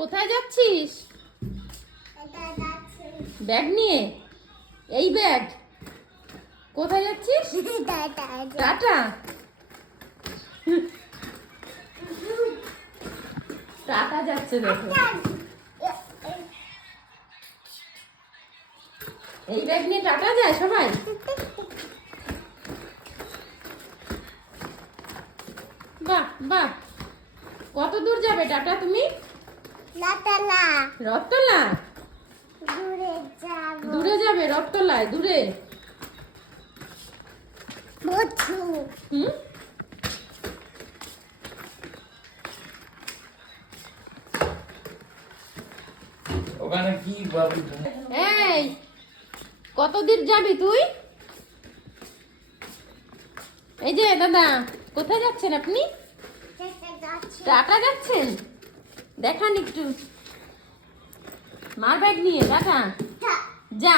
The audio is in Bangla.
কোথায় যাচ্ছিস? ব্যাগ নিয়ে? এই ব্যাগ? কোথায় যাচ্ছিস? টাটা। টাটা যাচ্ছে দেখো। এই ব্যাগ নিয়ে টাটা যায় সবাই? বাহ বাহ, কত দূর যাবে টাটা তুমি? রথতলা? দূরে যাবে রথতলায়? দূরে? হুম, ওখানে কি বলবি? এই কত দূর যাবি তুই? এই যে দাদা, কোথায় যাচ্ছেন আপনি? টাটা যাচ্ছেন? দেখান একটু মার ব্যাগ নিয়ে। টাটা যা।